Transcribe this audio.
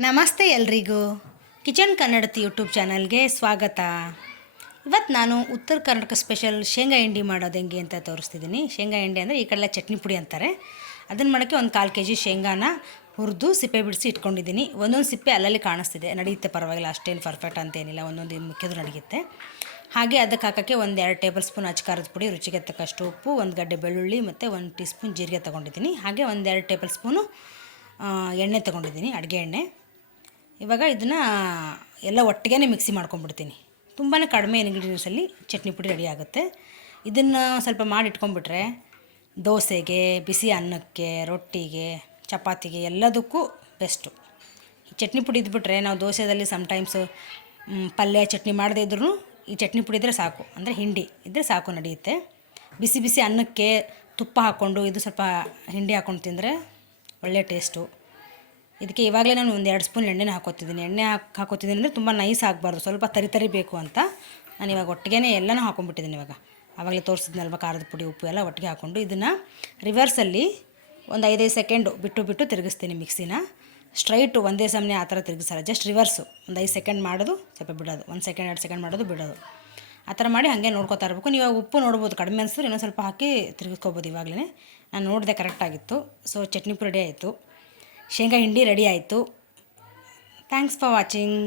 ನಮಸ್ತೆ ಎಲ್ರಿಗೂ. ಕಿಚನ್ ಕನ್ನಡತಿ ಯೂಟ್ಯೂಬ್ ಚಾನಲ್ಗೆ ಸ್ವಾಗತ. ಇವತ್ತು ನಾನು ಉತ್ತರ ಕರ್ನಾಟಕ ಸ್ಪೆಷಲ್ ಶೇಂಗಾ ಹಿಂಡಿ ಮಾಡೋದು ಹೆಂಗೆ ಅಂತ ತೋರಿಸ್ತಿದ್ದೀನಿ. ಶೇಂಗಾ ಹಿಂಡಿ ಅಂದರೆ ಈ ಕಡೆ ಚಟ್ನಿ ಪುಡಿ ಅಂತಾರೆ. ಅದನ್ನು ಮಾಡೋಕ್ಕೆ ಒಂದು 1/4 kg ಶೇಂಗಾನ ಹುರಿದು ಸಿಪ್ಪೆ ಬಿಡಿಸಿ ಇಟ್ಕೊಂಡಿದ್ದೀನಿ. ಒಂದೊಂದು ಸಿಪ್ಪೆ ಅಲ್ಲಲ್ಲಿ ಕಾಣಿಸ್ತಿದೆ, ನಡೆಯುತ್ತೆ, ಪರವಾಗಿಲ್ಲ, ಅಷ್ಟೇನು ಪರ್ಫೆಕ್ಟ್ ಅಂತೇನಿಲ್ಲ, ಒಂದೊಂದು ಮುಖ್ಯದ್ರು ನಡೆಯುತ್ತೆ. ಹಾಗೆ ಅದಕ್ಕೆ ಹಾಕೋಕ್ಕೆ 1-2 ಟೇಬಲ್ ಸ್ಪೂನ್ ಅಚ್ಕಾರದ ಪುಡಿ, ರುಚಿಗೆ ತಕ್ಕಷ್ಟು ಉಪ್ಪು, 1 ಗಡ್ಡೆ ಬೆಳ್ಳುಳ್ಳಿ ಮತ್ತು 1 ಟೀ ಸ್ಪೂನ್ ಜೀರಿಗೆ ತೊಗೊಂಡಿದ್ದೀನಿ. ಹಾಗೆ 1-2 ಟೇಬಲ್ ಸ್ಪೂನು ಎಣ್ಣೆ ತೊಗೊಂಡಿದ್ದೀನಿ, ಅಡುಗೆ ಎಣ್ಣೆ. ಇವಾಗ ಇದನ್ನು ಎಲ್ಲ ಒಟ್ಟಿಗೆ ಮಿಕ್ಸಿ ಮಾಡ್ಕೊಂಡ್ಬಿಡ್ತೀನಿ. ತುಂಬಾ ಕಡಿಮೆ ಇಂಗ್ರೀಡಿಯೆಂಟ್ಸಲ್ಲಿ ಚಟ್ನಿ ಪುಡಿ ರೆಡಿ ಆಗುತ್ತೆ. ಇದನ್ನು ಸ್ವಲ್ಪ ಮಾಡಿ ಇಟ್ಕೊಂಡ್ಬಿಟ್ರೆ ದೋಸೆಗೆ, ಬಿಸಿ ಅನ್ನಕ್ಕೆ, ರೊಟ್ಟಿಗೆ, ಚಪಾತಿಗೆ ಎಲ್ಲದಕ್ಕೂ ಬೆಸ್ಟು. ಈ ಚಟ್ನಿ ಪುಡಿ ಇದ್ಬಿಟ್ರೆ ನಾವು ದೋಸೆದಲ್ಲಿ ಸಮ್ಟೈಮ್ಸು ಪಲ್ಯ ಚಟ್ನಿ ಮಾಡದೇ ಇದ್ರೂ ಈ ಚಟ್ನಿ ಪುಡಿ ಇದ್ದರೆ ಸಾಕು, ಅಂದರೆ ಹಿಂಡಿ ಇದ್ದರೆ ಸಾಕು, ನಡೆಯುತ್ತೆ. ಬಿಸಿ ಬಿಸಿ ಅನ್ನಕ್ಕೆ ತುಪ್ಪ ಹಾಕ್ಕೊಂಡು ಇದು ಸ್ವಲ್ಪ ಹಿಂಡಿ ಹಾಕ್ಕೊಂಡು ತಿಂದರೆ ಒಳ್ಳೆ ಟೇಸ್ಟು. ಇದಕ್ಕೆ ಇವಾಗಲೇ ನಾನು 1-2 ಸ್ಪೂನ್ ಎಣ್ಣೆನ ಹಾಕೋತಿದ್ದೀನಿ. ಎಣ್ಣೆ ಹಾಕೋತಿದ್ದೀನಿ ಅಂದರೆ ತುಂಬ ನೈಸ್ ಆಗಬಾರ್ದು, ಸ್ವಲ್ಪ ತರಿ ಬೇಕು ಅಂತ. ನಾನು ಇವಾಗ ಒಟ್ಟಿಗೆ ಎಲ್ಲನೂ ಹಾಕೊಂಡ್ಬಿಟ್ಟಿದ್ದೀನಿ. ಇವಾಗ ಆವಾಗಲೇ ತೋರಿಸಿದ್ನಲ್ವ, ಖಾರದ ಪುಡಿ, ಉಪ್ಪು ಎಲ್ಲ ಒಟ್ಟಿಗೆ ಹಾಕ್ಕೊಂಡು ಇದನ್ನು ರಿವರ್ಸಲ್ಲಿ ಒಂದು 5 ಸೆಕೆಂಡು ಬಿಟ್ಟು ತಿರುಗಿಸ್ತೀನಿ ಮಿಕ್ಸಿನ. ಸ್ಟ್ರೈಟು ಒಂದೇ ಸಮನೆ ಆ ಥರ ತಿರುಗಿಸಲ್ಲ, ಜಸ್ಟ್ ರಿವರ್ಸು ಒಂದು 5 ಸೆಕೆಂಡ್ ಮಾಡೋದು, ಸ್ವಲ್ಪ ಬಿಡೋದು, 1 ಸೆಕೆಂಡ್ 2 ಸೆಕೆಂಡ್ ಮಾಡೋದು, ಬಿಡೋದು, ಆ ಥರ ಮಾಡಿ ಹಾಗೆ ನೋಡ್ಕೊತಾ ಇರಬೇಕು. ನೀವು ಉಪ್ಪು ನೋಡ್ಬೋದು, ಕಡಿಮೆ ಅನಿಸಿದ್ರೆ ಇನ್ನೊಂದು ಸ್ವಲ್ಪ ಹಾಕಿ ತಿರುಗಿಸ್ಕೋಬೋದು. ಇವಾಗಲೇ ನಾನು ನೋಡಿದೆ, ಕರೆಕ್ಟಾಗಿತ್ತು. ಸೊ ಚಟ್ನಿ ಪುಡಿ ರೆಡಿ ಆಯಿತು, ಶೇಂಗಾ ಹಿಂಡಿ ರೆಡಿ ಆಯಿತು. Thanks for watching.